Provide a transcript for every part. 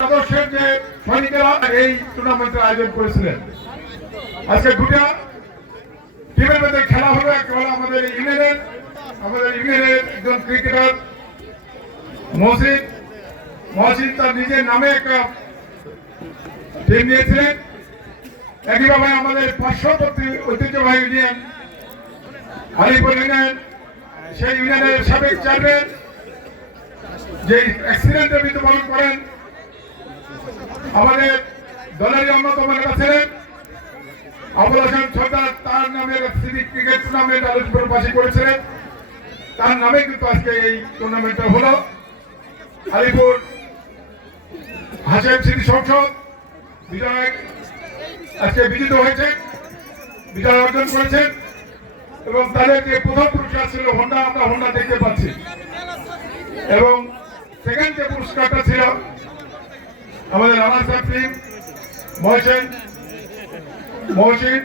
আদর্শের যে সৈনিকেরা এই টুর্নামেন্টের আয়োজন করেছিলেন। আজকে দুটা টিমের মধ্যে খেলা হলো আমাদের ইংল্যান্ডের আমাদের ইংল্যান্ডের একজন ক্রিকেটার মহসিন। মহসিন তার নিজের নামে একটা টিম নিয়েছিলেন। একইভাবে আমাদের পার্শ্ববর্তী ঐতিহ্যবাহী ইউনিয়ন আলিপুর ইউনিয়ন সেই ইউনিয়নের সাবেক চেয়ারম্যান যে অ্যাক্সিডেন্টে মৃত্যুবরণ করেন আমাদের দলের অন্যতম নেতা ছিলেন, আবুল হাসান সর্দার তার নামে সিভিক ক্রিকেট টুর্নামেন্ট আলোচনা পাশে করেছিলেন। তার নামে কিন্তু আজকে এই টুর্নামেন্টটা হলো। আলিপুর হাসেম স্মৃতি সংসদ বিজয় আজকে বিজিত হয়েছে, বিজয় অর্জন করেছেন এবং তাদের যে প্রথম পুরস্কার ছিল হোন্ডা আমরা হোন্ডা দেখতে পাচ্ছি। এবং সেকেন্ড যে পুরস্কারটা ছিল আমাদের সাহেব টিম মহসেন মহসিন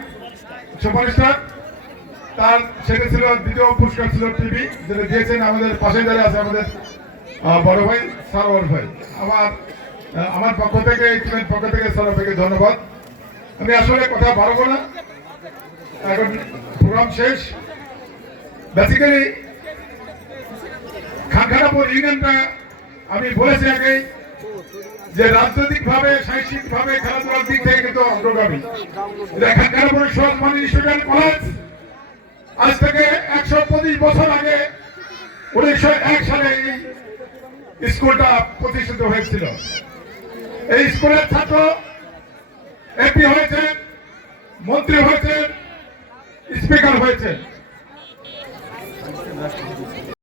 সুপারস্টার, তার সেটা ছিল দ্বিতীয় পুরস্কার ছিল টিভি, যেটা দিয়েছেন আমাদের পাশে দাঁড়িয়ে আছে আমাদের বড় ভাই, সারোয়ার ভাই। আমার আমার পক্ষ থেকে টিমের পক্ষ থেকে সারোয়ার ভাইকে ধন্যবাদ। আমি আসলে কথা বাড়বো না। এখন প্রোগ্রাম শেষ। বেসিক্যালি খানখানাপুর ইউনিয়নটা আমি বলেছি আগে যে রাজনৈতিক ভাবে সাহিত্যিক ভাবে খেলাধুলার দিক থেকে কিন্তু অগ্রগামী। খানখানাপুরের সরকারি মানে স্টুডেন্ট কলেজ আজ থেকে একশো পঁচিশ বছর আগে উনিশশো এক সালে এই স্কুলটা প্রতিষ্ঠিত হয়েছিল। এই স্কুলের ছাত্র এমপি হয়েছেন, মন্ত্রী হয়েছেন, স্পিকার হয়েছেন।